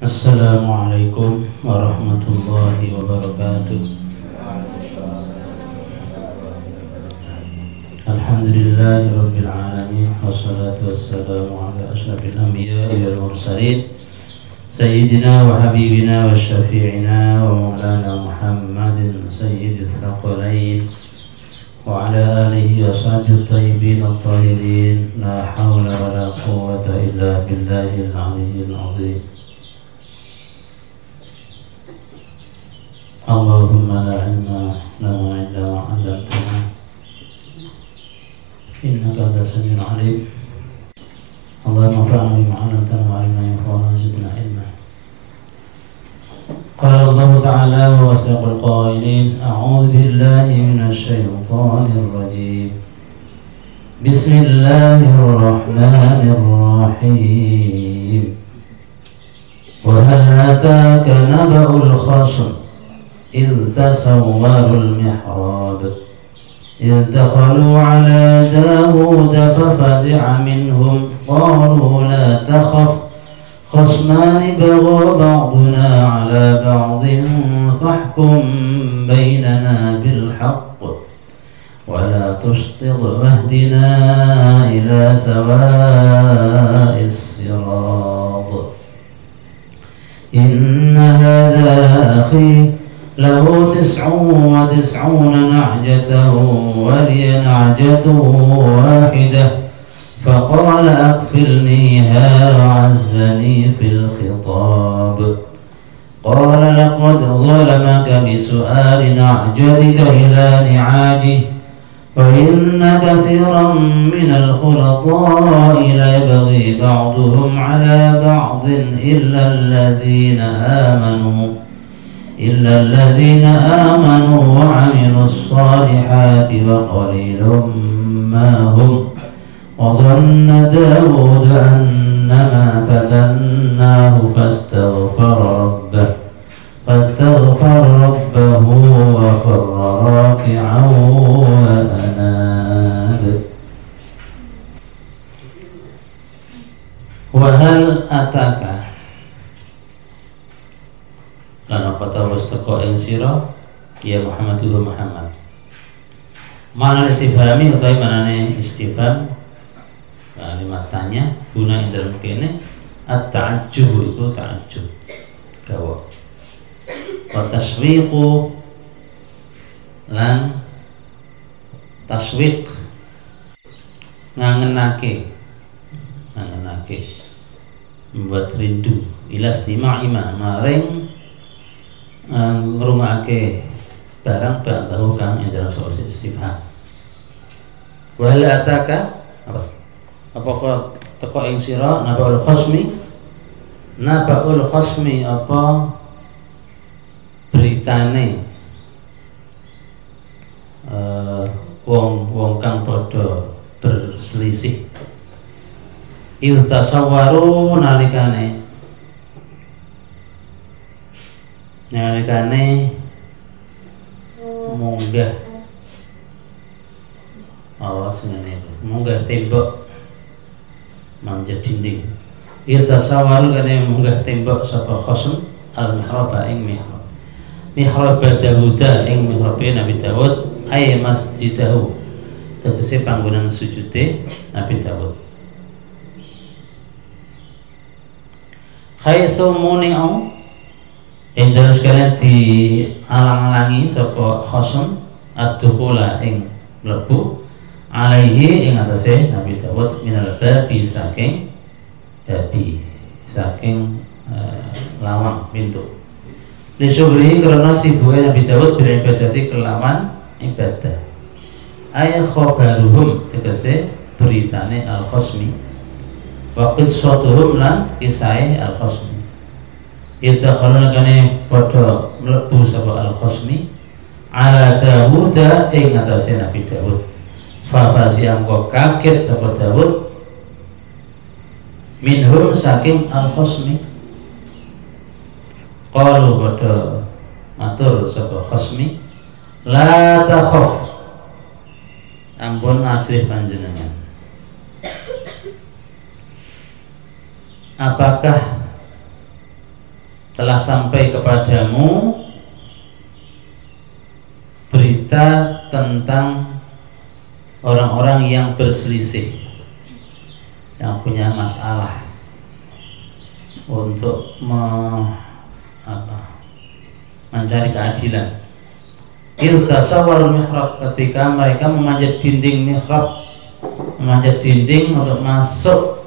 Assalamualaikum warahmatullahi wabarakatuh. Alhamdulillahi rabbil alamin, wassalatu wassalamu ala asyrafil anbiya'i wal mursalin, sayyidina wa habibina wa syafi'ina wa maulana Muhammadin sayyidil thaqalain wa ala alihi wa sahbihi tayyibin at-tahirin. La hawla wa la quwwata illa billahil aliyyil azim. Allahumma la ilma lana illa ma 'allamtana innaka antas samiul 'alim. Allahumma anfa'na bima 'allamtana wa 'allimna yanfa'una wa zidna ilma. Qala Allah ta'ala wa asdaqul qailin, a'udzu billahi minasy syaithanir rajim. Bismillahirrahmanirrahim. Wa hal ataka naba'ul khasm إذ تسوروا المحراب إذ دخلوا على داود ففزع منهم قالوا لا تخف خصمان بغى بعضنا على بعض فاحكم بيننا بالحق ولا تشطط واهدنا إلى سواء الصراط إن هذا أخي له 99 نعجة ولي نعجة واحدة فقال أكفلنيها وعزني في الخطاب قال لقد ظلمك بسؤال نعجتك إلى نعاجه وإن كثيرا من الخلطاء ليبغي بعضهم على بعض إلا الذين آمنوا وعملوا الصالحات وقليل ما هم وظن داود أنما فتناه فاستغفر ربه وخر راكعا وأناب. وهل أتاك lan apa tahu teko ing sira ya Muhammadur Muhammad. Mana istifhami utawi manane istifham kalimat tanya guna ing dalam kene at-ta'ajjub iku ta'ajjub gawa wa taswiqu lan taswiq ngangenake membuat rindu ila istima'i maring ngrungake barang tahu kang ing dalam solusi istifham. Wa hal ataka apa teko ing sira naba'ul khasmi apa beritane wong kang padha berselisih. Il tasawwaru nalikane munggah awas ngene munggah tembok manjat dinding. Irtasawalu kene munggah tembok sapa khasm al-mihrab ing mihrab Dawuda ing mihrab Nabi Dawud ay masjidahu tegese panggonan sujude Nabi Dawud. Haitsu muni'u Endar sekalian dialang-alangi sapa khasm ad-dukhula ing mlebu alaihi ing atase Nabi Dawud minal babi saking lawang pintu. Lisubri karena sibuke Nabi Dawud beribadati kelawan ibadah. Ay khabaruhum tegese beritane al-khasmi wa qissatuhum lan kisai al-khasmi. Ita kalau kane padha mlebu sapa al-khasmi ala Dawud ing atase Nabi Dawud. Fa angko kaget sapa Dawud minhum saking al-khasmi. Qalu padha matur sapa khasmi la takhaf ampun asih panjenengan. Apakah telah sampai kepadamu berita tentang orang-orang yang berselisih, yang punya masalah untuk mencari keadilan. Irtasawal mihrab, ketika mereka memanjat dinding mihrab, memanjat dinding untuk masuk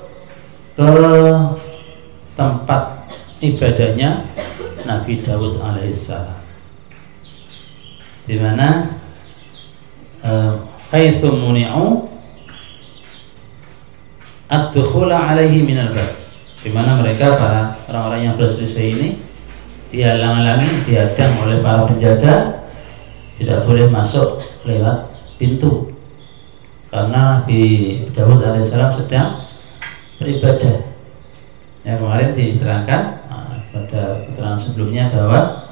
ke tempat ibadahnya Nabi Daud alaihissalam, di mana haitsu muni'u ad-dukhula alaihi minal bab, di mana mereka para orang-orang yang berselisih ini dihalang-halangi, dihadang oleh para penjaga, tidak boleh masuk lewat pintu karena Nabi Daud alaihissalam sedang beribadah. Yang kemarin diterangkan pada keterangan sebelumnya bahwa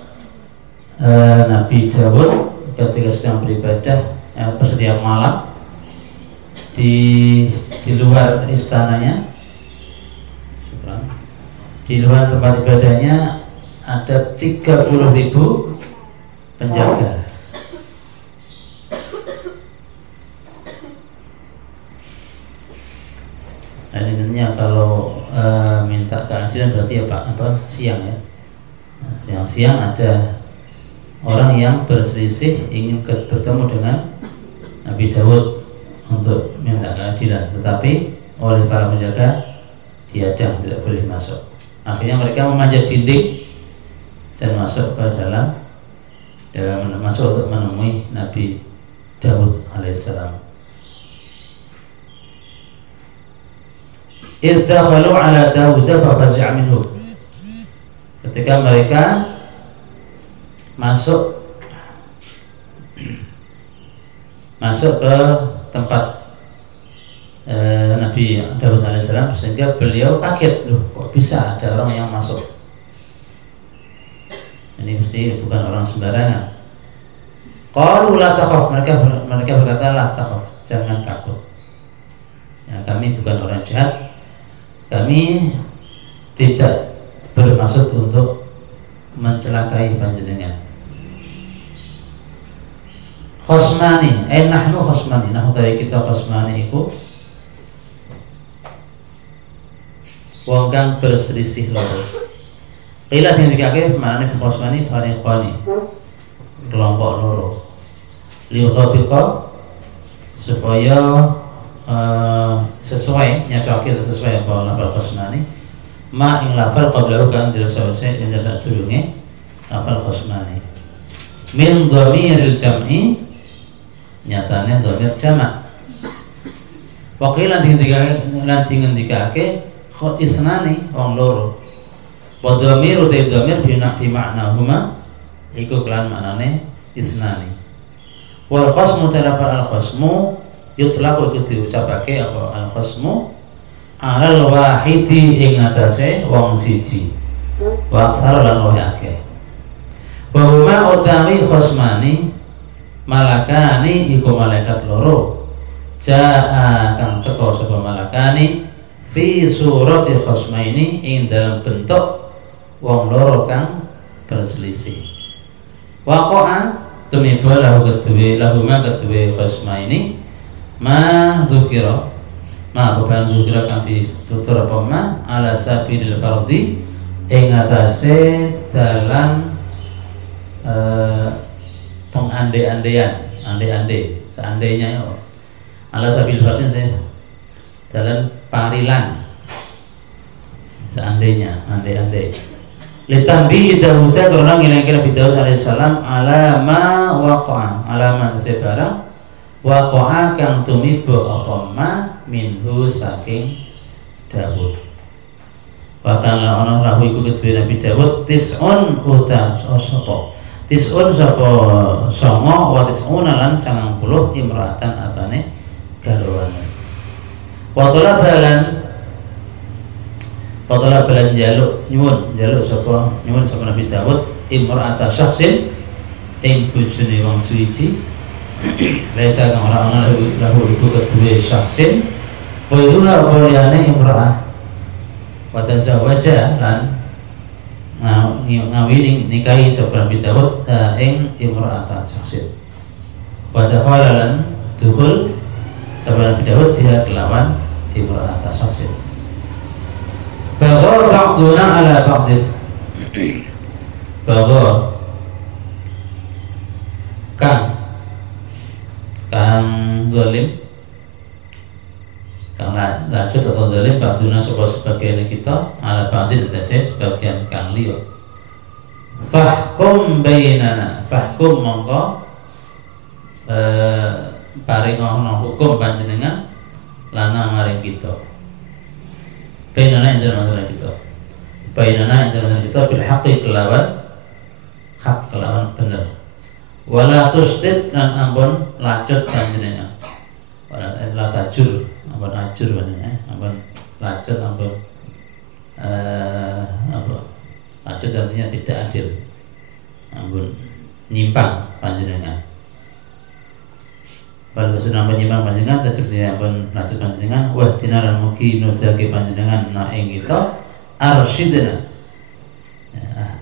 Nabi Daud ketika sedang beribadah setiap malam di luar istananya, di luar tempat ibadahnya ada 30.000 penjaga. Dan intinya kalau minta keadilan berarti apa siang ya. Siang ada orang yang berselisih ingin bertemu dengan Nabi Daud untuk minta keadilan, tetapi oleh para penjaga dihadang, tidak boleh masuk. Akhirnya mereka memanjat dinding dan masuk ke dalam masuk untuk menemui Nabi Daud alaihissalam. Idakhalu ala Daud fa fazi'a minhu, ketika mereka masuk ke tempat Nabi Daud alaihissalam, sehingga beliau kaget, loh kok bisa ada orang yang masuk, ini mesti bukan orang sembarangan. Qalu la takhaf, mereka berkata la takhaf, jangan takut ya, kami bukan orang jahat, kami tidak bermaksud untuk mencelakai panjenengan. Khosmani, nahnu khosmani, nah utawi kita khosmani iku wong kang berselisih loro. Qila sing dikake maknane khosmani fariqani, kelompok loro. Liutabiqa, supaya sesuai nyatake sesuai apa lafal khosmani ma ing lafal qablahu kan tidak selesai yang tidak turunnya lafal khosmani min dhamiril jam'i, nyatane dhamir jamak. Waqilan ngendikake isnani wong loro, wa dhamiru ta dhamir bi makna huma iku kelan maknane isnani. Wal khosmu talafal al khosmu yutlaqu iku diucapake apa al khosmu alal wahidi ing atase wong siji wa aktsar lan luwih akeh. Wa huma utawi khosmani malakani iku malaikat loro, jaa kang teko sapa malakani fi surati khosmaini ing dalam bentuk wong loro kang berselisih. Waqa'a tumiba lahuma kedue khosmaini ma dzukira, ma bukan dzukira kang ditutur apa ma ala sabilil fardhi ing atase dalan pengandai-andaian, andai-andai seandainya ya. Ala sabilil fardhi saya dalan parilan, seandainya andai-andai. Litambi Daud karena ngilangke Nabi Daud alaihissalam alama waqa'a, alama sebarang waqa'a kang tumiba apa ma minhu saking Daud. Wakala ana rahu iku kedue Nabi Daud tis'un uta sapa. Tis'un sapa songo wa tis'una lan 90 imra'atan apane garwane. Wa balan jaluk sapa nyuwun sapa Nabi Daud imra'ata syakhsin ing bojone wong suci. Laisa kang ora ana lahu iku kedue syakhsin quluha qawliyane imra'ah wa tazawwaja lan ngawini nikahi sapa Nabi Daud ing imra'atan saksit. Wa dakhala dukhul sapa Nabi Daud dia kelawan imra'atan saksit. Bagha ba'duna ala ba'din. Bagha kang zalim, kang lanjut atau zalim ba'duna sebagian kita ala ba'din sebagian kang liya. Fahkum bainana, fahkum mongko paringono hukum panjenengan lana maring kita. Bainana ing dalem kita. Bainana ing dalem kita bil haqqi kelawan hak kelawan bener. Wala tusdid lan ampun lacut panjenengan. Wala tajur, ampun ajur panjenengan, ampun lacut ampun lacut artinya tidak adil. Ampun nyimpang panjenengan. Pada kesunahan penyimpang panjenengan terjadi ampun lacut panjenengan wah dinaran mugi nudake panjenengan na ing kita arsyidna.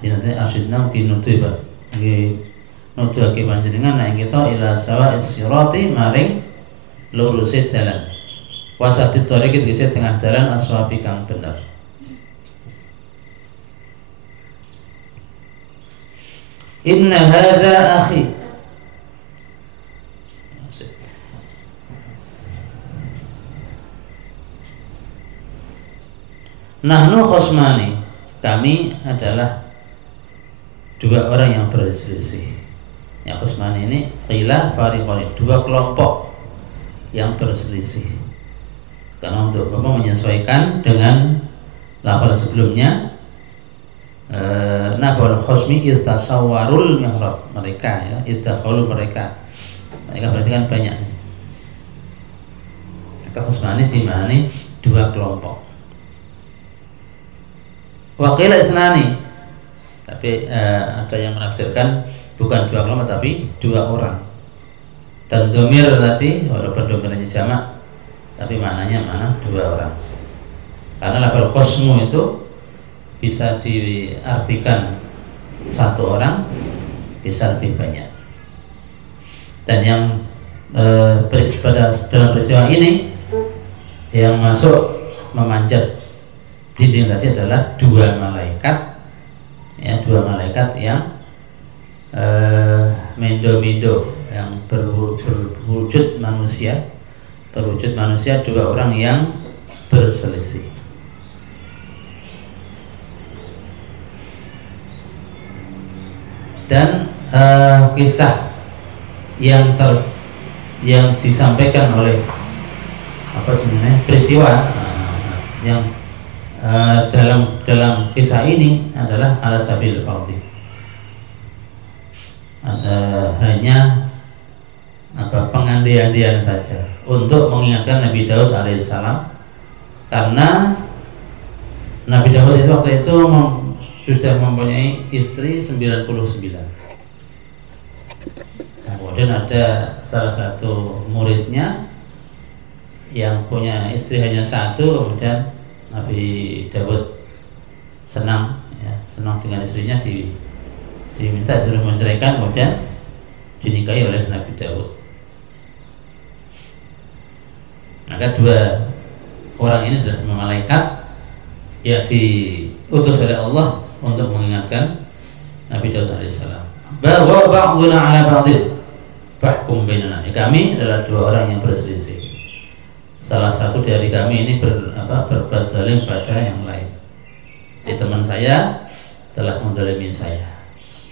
Dinate arsyidna mugi nutu Pak. Nggih nuduhake panjenengan nek kita ila sawa'is sirati maring luruse dalan. Wasati thariq tegese tengah dalan aswabi kang bener. Inna hadza akhi. Nahnu khosmani, kami adalah dua orang yang berselisih. Ya khusmani ini qila fariqani, dua kelompok yang berselisih. Karena untuk menyesuaikan dengan lafal sebelumnya, nabal khusmi itasawwarul mihrab, mereka ya, idakhalul mereka berarti kan banyak. Maka khusmani dimana dua kelompok. Wa qila isnani, tapi ada yang menafsirkan bukan dua kelompok tapi dua orang. Dan domir tadi walaupun domirnya jamak tapi maknanya mana dua orang. Karena lafal khosmu itu bisa diartikan satu orang, bisa lebih banyak. Dan yang dalam peristiwa ini yang masuk memanjat dinding tadi adalah dua malaikat, ya dua malaikat yang mendo-mendo yang berwujud manusia, dua orang yang berselisih. Dan kisah yang disampaikan oleh apa sebenarnya peristiwa yang dalam kisah ini adalah ala sabil fardhi. Hanya pengandian-andian saja untuk mengingatkan Nabi Daud alaihissalam, karena Nabi Daud itu waktu itu sudah mempunyai istri 99. Nah, kemudian ada salah satu muridnya yang punya istri hanya satu, kemudian Nabi Daud senang dengan istrinya, diminta suruh menceraikan, kemudian dinikahi oleh Nabi Daud. Maka dua orang ini adalah malaikat yang diutus oleh Allah untuk mengingatkan Nabi Daud alaihissalam. Bahwa ba'duna ala ba'din fahkum bainana. Kami adalah dua orang yang berselisih. Salah satu dari kami ini berbuat zalim pada yang lain. Teman saya telah menzalimi saya.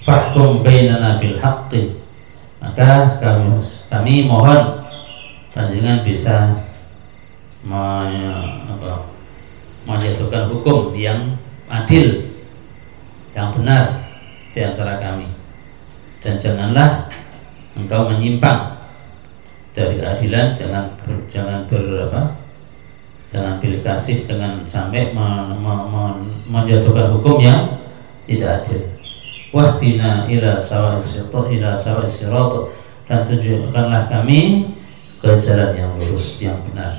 Fahkum bainana bil haqqi. Maka kami mohon panjenengan bisa menjatuhkan hukum yang adil, yang benar di antara kami. Dan janganlah engkau menyimpang dari keadilan, jangan pilih kasih, jangan sampai menjatuhkan hukum yang tidak adil. Wahdina ila sawa'is sirat, dan tunjukkanlah kami ke jalan yang lurus, yang benar.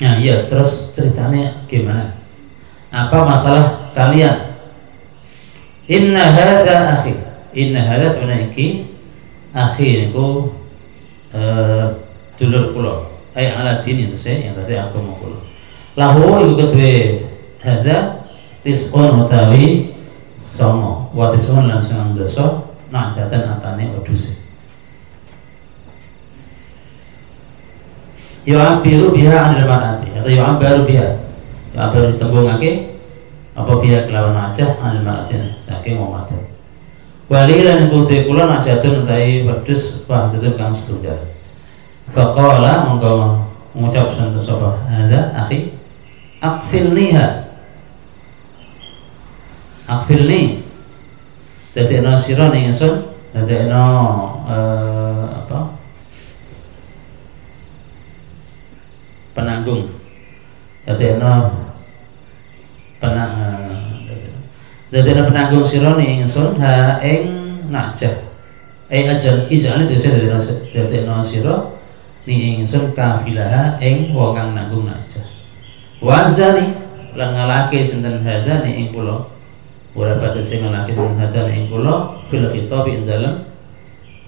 Nah, ya terus ceritanya gimana? Apa masalah kalian. Inna hadza akhi. Inna hadza sebenarnya iki akhi niku dulur kula. Ai ala dinin yang saya agama kula. Lahu iku kedue hadza tis'un utawi songo. Wa tis'un lan sangang dosa najatan apane wedhuse. Yu'abiru biha 'anil mar'ati atau yu'abaru biha. Yu'abaru ditembungake apa biha kelawan najah 'anil mar'ati saking wong wadon. Walilan kudu kula najatun utawi wedhus wahdun kang setunggal. Faqala monggo ngucap santen sapa hadza akhi akfilniha. Akfilni dadekno sira ning ingsun dadekno penanggung dadekno penanggung sira ning ingsun ha ing najah ajal ijal itu saya dadekno sira ning ingsun kafilah ing wong kang nanggung najah wazani lan ngalake sinten hadza ning ing kula ora padha sing ngalake sinten hadza ning ing kula fil khitab ing dalem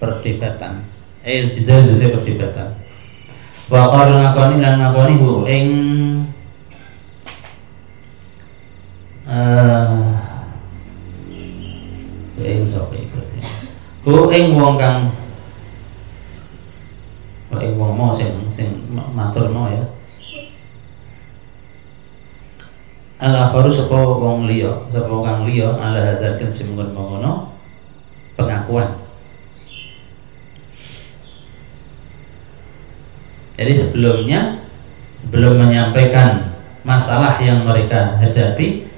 perdebatan jidal itu saya perdebatan wa qala ngakoni lan ngakoni hu ing sapa iki berarti hu ing wong kang ing wong mau sing matur mau ya ala akharu sapa wong liya sapa kang liya ala hadzal sing ngono pengakuan. Jadi sebelum menyampaikan masalah yang mereka hadapi,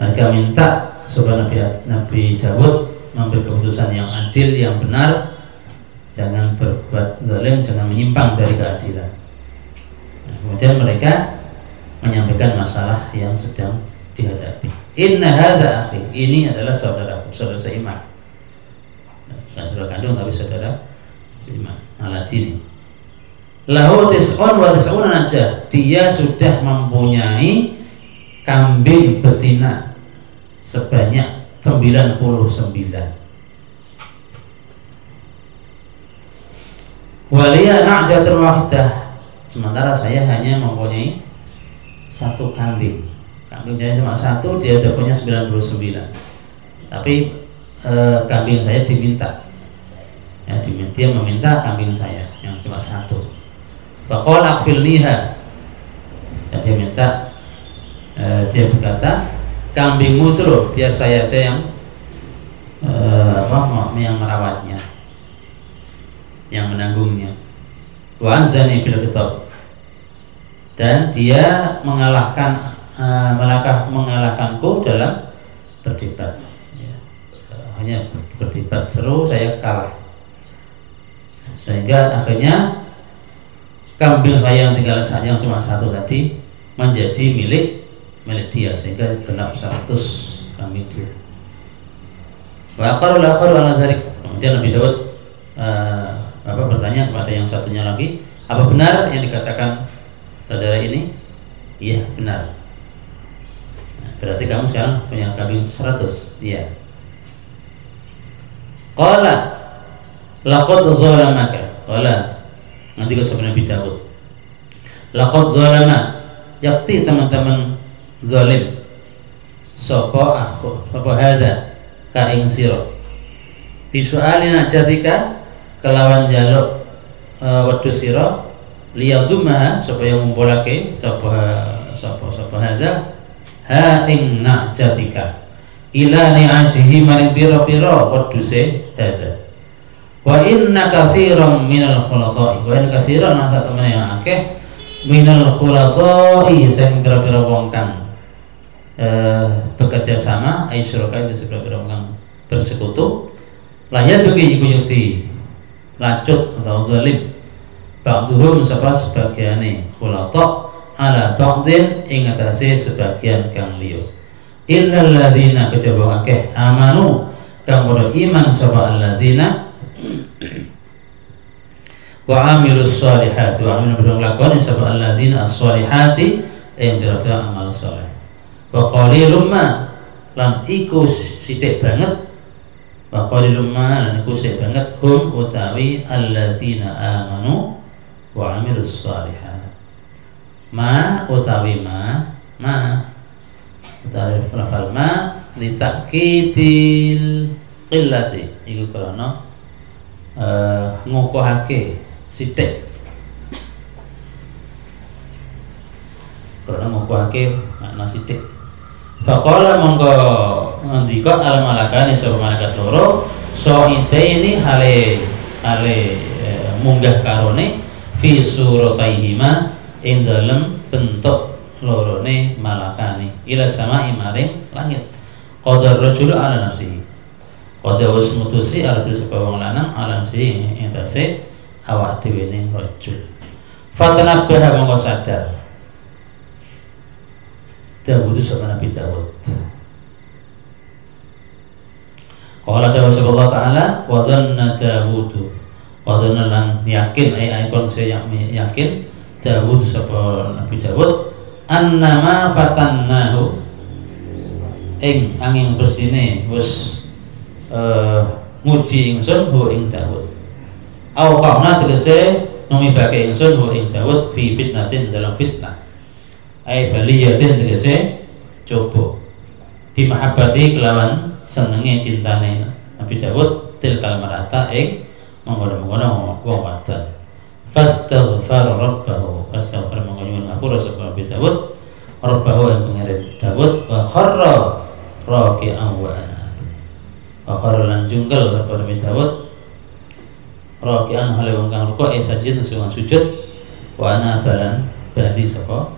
mereka minta supaya Nabi Dawud memberi keputusan yang adil, yang benar, jangan berbuat zalim, jangan menyimpang dari keadilan. Kemudian mereka menyampaikan masalah yang sedang dihadapi. Inna hadza akhi, ini adalah saudaraku, saudara seiman. Bukan saudara kandung tapi saudara seiman. Aladini. Lahu tis'un wa tis'una najah. Dia sudah mempunyai kambing betina sebanyak 99. Waliya na'jatun wahidah. Sementara saya hanya mempunyai satu kambing. Kambing saya cuma satu, dia sudah punya 99. Tapi kambing saya diminta. Ya, dia meminta kambing saya yang cuma satu. Faqala akfilniha. Dan dia minta dia berkata, kambingmu itu loh, biar saya aja yang merawatnya, yang menanggungnya. Wa anzani fil khitab. Dan dia mengalahkanku dalam berdebat. Ya. Hanya berdebat seru, saya kalah. Sehingga akhirnya kambing saya yang tinggal saja yang cuma satu tadi menjadi milik dia, sehingga genap 100 kambing dia. Wa aqarul akharu ala dzalik. Kemudian Nabi Daud bertanya kepada yang satunya lagi, apa benar yang dikatakan saudara ini? Iya, benar. Nah, berarti kamu sekarang punya kambing 100. Iya. Qala laqad zalamaka. Qala nanti ke sebenarnya Nabi Daud. Laqad zalama, yakti teman-teman zalim. Sapa hadza ka ing sira. Bisualina jatika kelawan jaluk wedhus sira liyadumha supaya ngumpulake sapa hadza ha ing najatika ila ni'ajihi maring pira-pira wedhuse hadza. Wa inna katsiran minal khulata'i wa inna katsiran lan satemene yang akeh minal khulata'i sing pira-pira wong kang bekerja sama aisyuraka itu pira-pira wong kang bersekutu layan bagi iku yukti lacut atau zalim ba'duhum sapa sebagiane khulata ala ba'din ing atase sebagian kang liya illal ladzina kejaba akeh amanu kang padha iman sapa alladzina wa amilus solihati wa amilus berlakoni sapa alladzina as-solihati yang berapa amal soleh wa qalilum ma lan iku sithik banget wa qalilum ma lan iku sithik banget hum utawi alladzina amanu wa amilus shalihat. Ma utawi ma utawi lafal ma litakidil qillati iku krana ngukuhake sithik, karena ngukuhake makna sithik. Faqala mongko ngendika al malakani sapa malaikat loro ini hale munggah karone fi surataihima ing dalem bentuk lorone malakani ila samai maring langit. Qadar rajul ala nafsihi, qadar wis mutusi ala sapa wong lanang ala nafsihi ing tase awak dhewe ning rajul. Fatanabbaha mongko sadar Dawud sama Nabi Dawud. Qala Dawud sallallahu ta'ala wa dhanna Dawud wa dhanna lan yakin aikon saya yakin Dawud sapa Nabi Dawud annama fatannahu ing angin pestine wis nguji ingsun hu ing Dawud. Au qana tegese numibake ingsun hu ing Dawud fi fitnatin dalam fitnah. Ai baliyatin tegese coba di mahabbati kelawan senenge cintane Nabi Dawud tilkal marata ing mengkono-mengkono wong wadon. Fastaghfar rabbahu, fastaghfar mengkono aku sapa Nabi Dawud rabbahu yang pengirim Dawud wa kharra raki'an wa ana. Wa kharra lan jungkel sapa Nabi Dawud raki'an hale wong kang rukuk sajid sujud wa ana balan bali sapa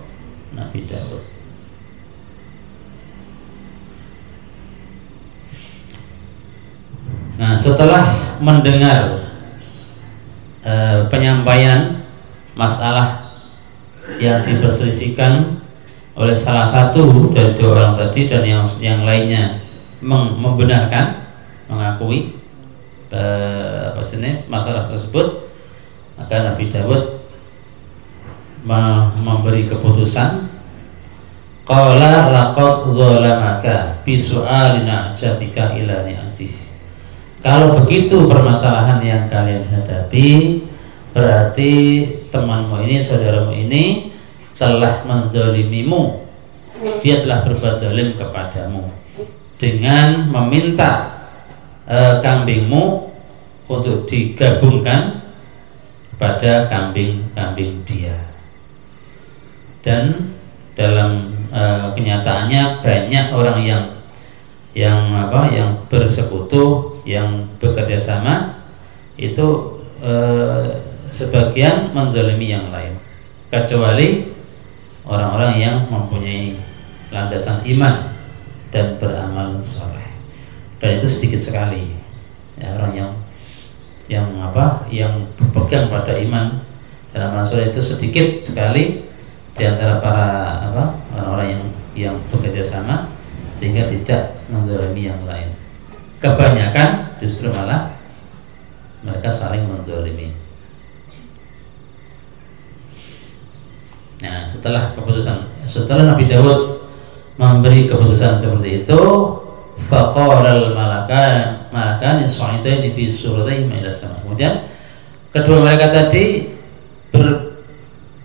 Nabi Dawud. Nah, setelah mendengar penyampaian masalah yang diperselisihkan oleh salah satu dari dua orang tadi dan yang lainnya membenarkan, mengakui masalah tersebut, maka Nabi Dawud memberi keputusan qala laqad zalamaka bi su'alina jatika ila ni'ati. Kalau begitu permasalahan yang kalian hadapi, berarti temanmu ini, saudaramu ini telah menzalimimu. Dia telah berbuat zalim kepadamu dengan meminta kambingmu untuk digabungkan pada kambing-kambing dia. Dan dalam kenyataannya banyak orang yang bersekutu, yang bekerja sama itu sebagian menzalimi yang lain, kecuali orang-orang yang mempunyai landasan iman dan beramal saleh. Dan itu sedikit sekali ya, orang yang berpegang pada iman dan amal saleh itu sedikit sekali di antara para orang-orang yang bekerja sama, sehingga tidak menzalimi yang lain. Kebanyakan justru malah mereka saling menzalimi. Nah, setelah Nabi Dawud memberi keputusan seperti itu, faqala al-malakani su'itaini fi surataihim ila sama. Kemudian kedua malaikat tadi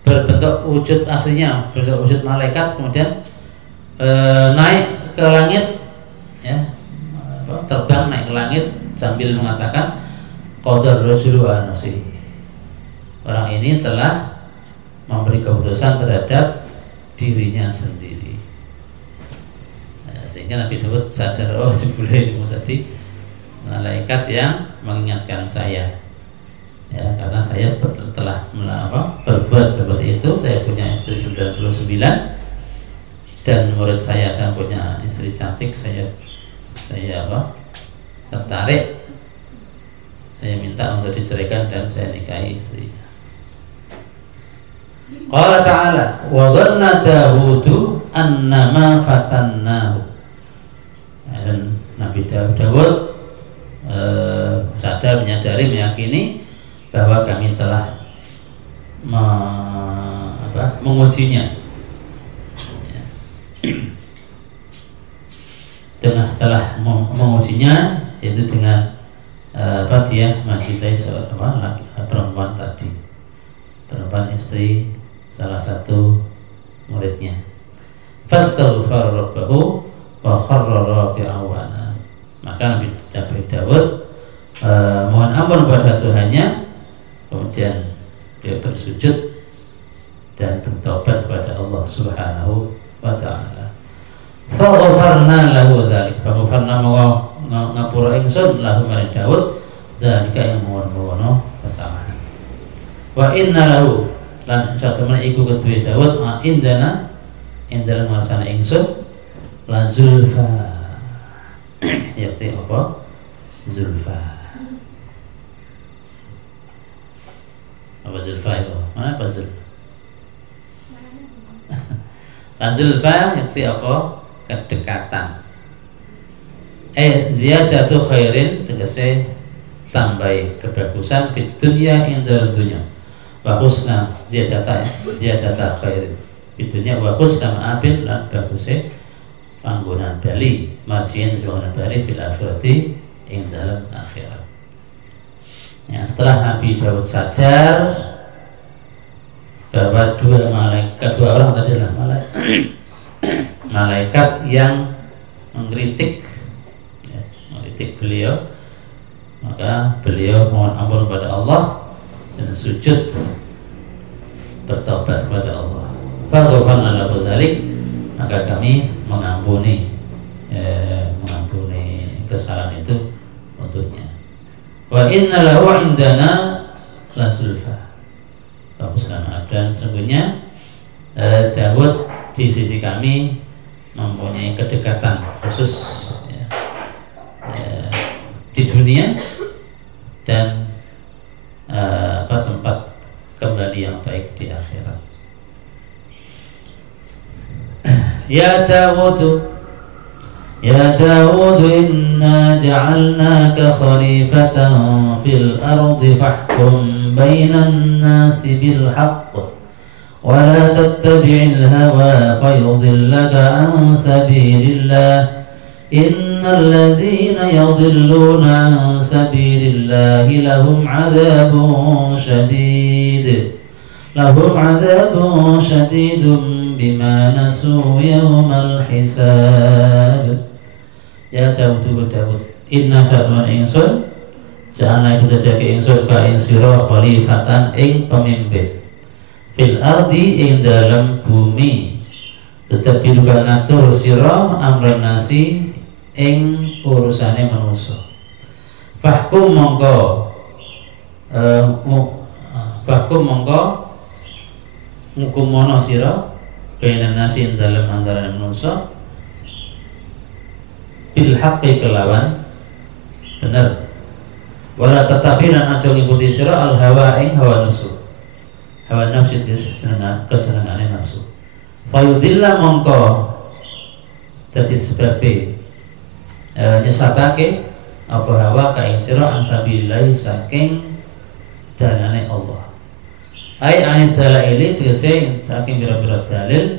berbentuk wujud aslinya, berbentuk wujud malaikat, kemudian naik ke langit, ya, terbang naik ke langit sambil mengatakan qadar rajulu ala nafsihi. Orang ini telah memberi keputusan terhadap dirinya sendiri. Nah, sehingga Nabi Dawud sadar, oh sebelum ini tadi malaikat yang mengingatkan saya. Ya, karena saya telah berbuat seperti itu. Saya punya istri 99 dan murid saya akan punya istri cantik. Saya tertarik. Saya minta untuk diceraikan dan saya nikahi istrinya. Qala ta'ala wa dhanna Dawudu annama fatannahu. Dan Nabi Dawud sadar, menyadari, meyakini bahwa kami telah mengujinya. telah mengujinya, yaitu dengan dia mencintai perempuan tadi, perempuan istri salah satu muridnya. Fastaghfara rabbahu wa kharra raki'an wa ana. Maka Nabi Daud mohon ampun kepada Tuhannya, kemudian dia bersujud dan bertobat kepada Allah Subhanahu wa taala. Fa ghafarna lahu dzalik, fa ghafarna ngapura ingsun lahu maring Daud dzalika yang mohon kesalahan. Wa inna lahu lan satu men iku kedue Daud indana dalam ngrasane ingsun la zulfa. Yakti apa? Zulfa. Apa zulfa itu? Mana apa zulfa? La zulfa yakti apa? Kedekatan. Ziyadatu khairin tegese tambahi kebagusan di dunia ing dalam dunia. Wa husna ziyadata khairin di dunia wa husna ma'abin lan baguse panggonan bali marjian sewana bali fil akhirati ing dalam akhirat. Ya, setelah Nabi Daud sadar bahwa dua orang tadi adalah malaikat yang mengkritik beliau, maka beliau mohon ampun kepada Allah dan sujud bertobat kepada Allah. Faghfarna lahu dzalik, maka kami mengampuni kesalahan itu untuknya. Wa inna lahu indana la sulfa. Dan sesungguhnya Daud di sisi kami mempunyai kedekatan khusus di dunia dan tempat kembali yang baik di akhirat. Ya Dawud inna ja'alnaka khalifatan fil ardi fahkum bainan nasi bil haqq wa la tattabi'il hawa fayudillaka an sabilillah innal ladzina yadhilluna an sabilillah lahum 'adzabun syadidun bima nasu yawmal hisab. Ya Dawud inna satman ingsun ja'alna iku dadi ingsun ka ing sira khalifatan ing pemimpin fil ardi ing dalam bumi, tetep juga ngatur sira amran nasi ing urusane manusa. Fahkum mongko ngukumono sira bainan nasi ing dalam antarané manusa bil haqqi kelawan bener. Wala tetapi lan aja ngikuti sira al hawa ing hawa nafsu. Hawa nafsu itu kesenangane nafsu. Fayudillah mongko dadi sebabe nyesatake apa hawa ka ing sira an sabilillah saking dalane Allah. Ayat dalail tegese saking bira-bira dalil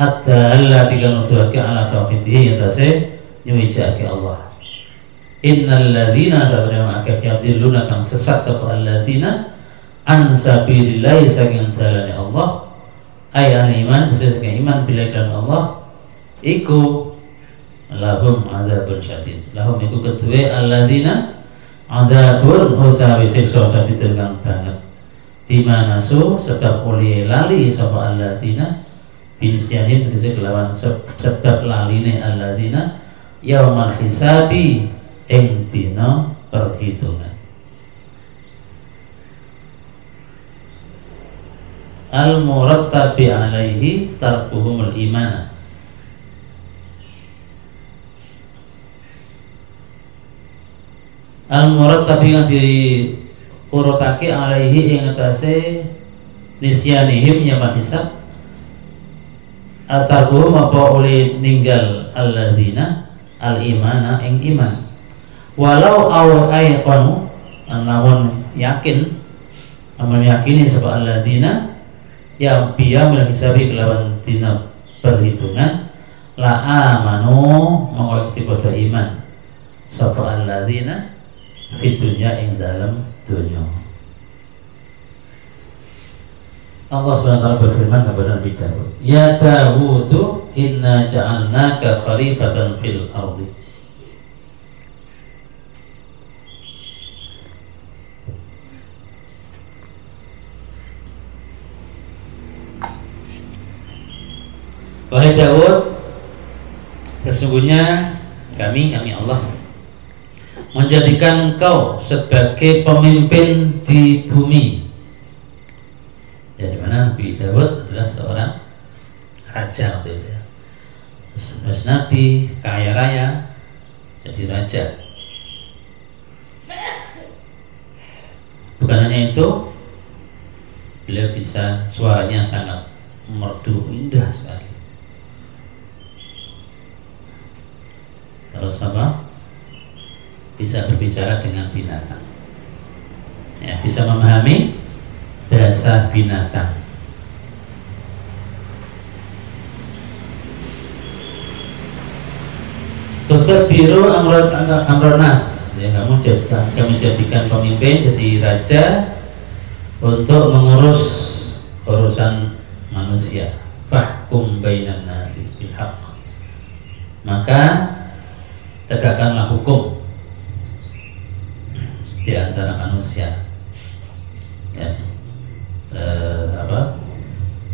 ad-dallati kanu tuwaki ala tauhidih yang tegese nyuwijake Allah. Innal ladzina sabana akafiyadilluna kang sesat sapa alladzina an sabilillah saking dalane Allah. Ayat iman sesuai iman bila kan Allah iku lahum adzabun syadid. Lahum iku kedue alladzina adzabun utawi siksa sadid kang banget. Di mana sebab oleh lali sapa alladzina binisyanin tegese kelawan sebab laline alladzina yaumal hisabi ing dina perhitungan. Al-murattabi alaihi tarkuhumul iman. Al-murattabi yang diurutake alaihi ing atase nisyanihim yaman hisab tarkuhum apa oleh ninggal alladzina al-imana ing iman. Walau aw ayqanu namun yakin amun yakini sapa alladzina ya biya menghisabi kelawan dina perhitungan la amanu mongko padha iman sapa alladzina fi dunya ing dalam dunya. Allah SWT berfirman kepada Nabi Dawud, ya Dawud inna ja'alnaka khalifatan fil ardi. Wahai Dawud, sesungguhnya kami Allah menjadikan engkau sebagai pemimpin di bumi. Jadi mana Nabi Dawud adalah seorang raja waktu itu ya. Terus Nabi kaya raya jadi raja. Bukan hanya itu, beliau bisa suaranya sangat merdu indah sekali. Terus apa? Bisa berbicara dengan binatang. Ya, bisa memahami bahasa binatang. Tutup biru amronas. Ya, kami jadikan pemimpin jadi raja untuk mengurus urusan manusia. Fahkum bainan nasi bil haqq. Maka tegakkanlah hukum di antara manusia. Ya.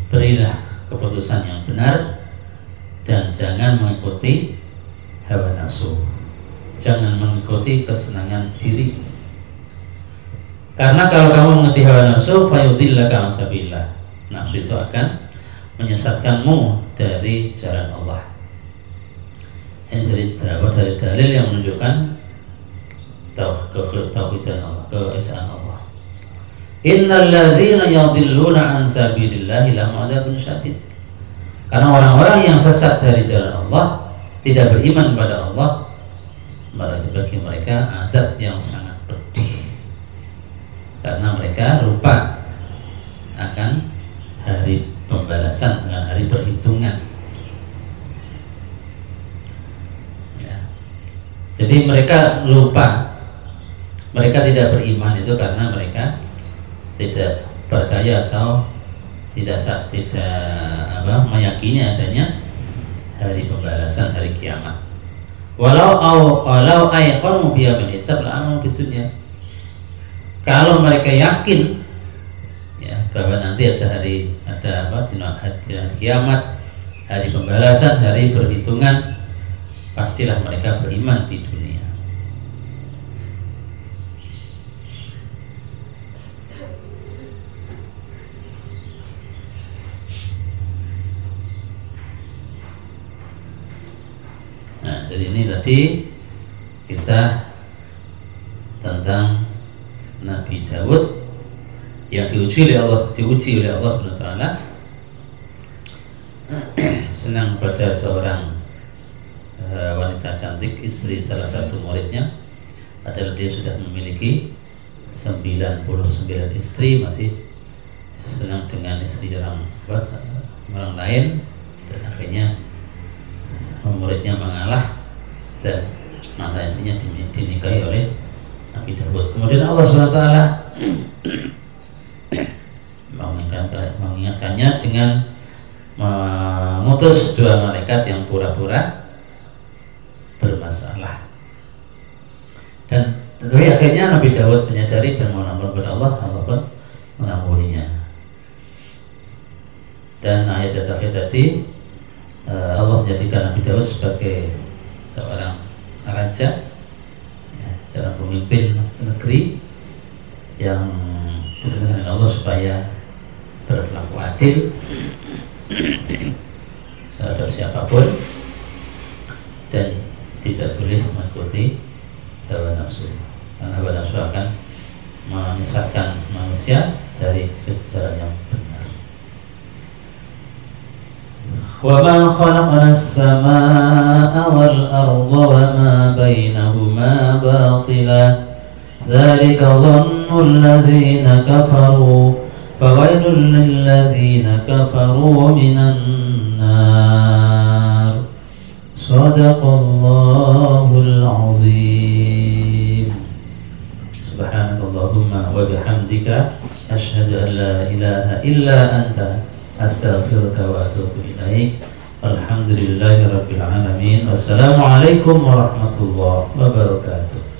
Berilah keputusan yang benar dan jangan mengikuti hawa nafsu, jangan mengikuti kesenangan diri, karena kalau kamu mengikuti hawa nafsu fayudillaka an sabilillah, nafsu itu akan menyesatkanmu dari jalan Allah. Ini dari dalil yang menunjukkan tauhidan Allah, keesaan Allah. Innal ladzina yadhilluna an sabilillahi lahum adzabun syadid. Karena orang-orang yang sesat dari jalan Allah, tidak beriman kepada Allah, bagi mereka azab yang sangat pedih. Karena mereka lupa akan hari pembalasan, dengan hari perhitungan. Ya. Jadi mereka lupa, mereka tidak beriman itu karena mereka tidak percaya atau tidak meyakini adanya hari pembalasan, hari kiamat. Walau ayqanu biya bil hisab la amanu bidunya. Kalau mereka yakin ya bahwa nanti ada hari kiamat, hari pembalasan, hari perhitungan, pastilah mereka beriman di dunia. Nah, jadi ini tadi kisah tentang Nabi Dawud yang diuji oleh Allah SWT, senang pada seorang wanita cantik, istri salah satu muridnya, padahal dia sudah memiliki 99 istri, masih senang dengan istri orang lain, dan akhirnya muridnya mengalah dan mantan istrinya dinikahi oleh Nabi Dawud. Kemudian Allah SWT mengingatkannya dengan mengutus dua malaikat yang pura-pura bermasalah. Dan tentunya akhirnya Nabi Dawud menyadari dan mohon kepada Allah, Allah pun mengampuninya. Dan ayat tadi Allah menjadikan Nabi Dawud sebagai seorang raja, ya, seorang pemimpin negeri yang diperintahkan Allah supaya berlaku adil terhadap siapapun dan tidak boleh mengikuti hawa nafsu, karena hawa nafsu akan menyesatkan manusia dari jalan yang benar. وَمَا خَلَقْنَا السَّمَاءَ وَالْأَرْضَ وَمَا بَيْنَهُمَا بَاطِلًا ذَلِكَ ظَنُّ الَّذِينَ كَفَرُوا فَوَيْلٌ لِلَّذِينَ كَفَرُوا مِنَ النَّارِ. Sadaqallahul azim. Subhanakallahumma wa bihamdika asyhadu an la ilaha illa anta astaghfiruka wa atubu ilaik. Alhamdulillahirabbil alamin. Wassalamualaikum warahmatullahi wabarakatuh.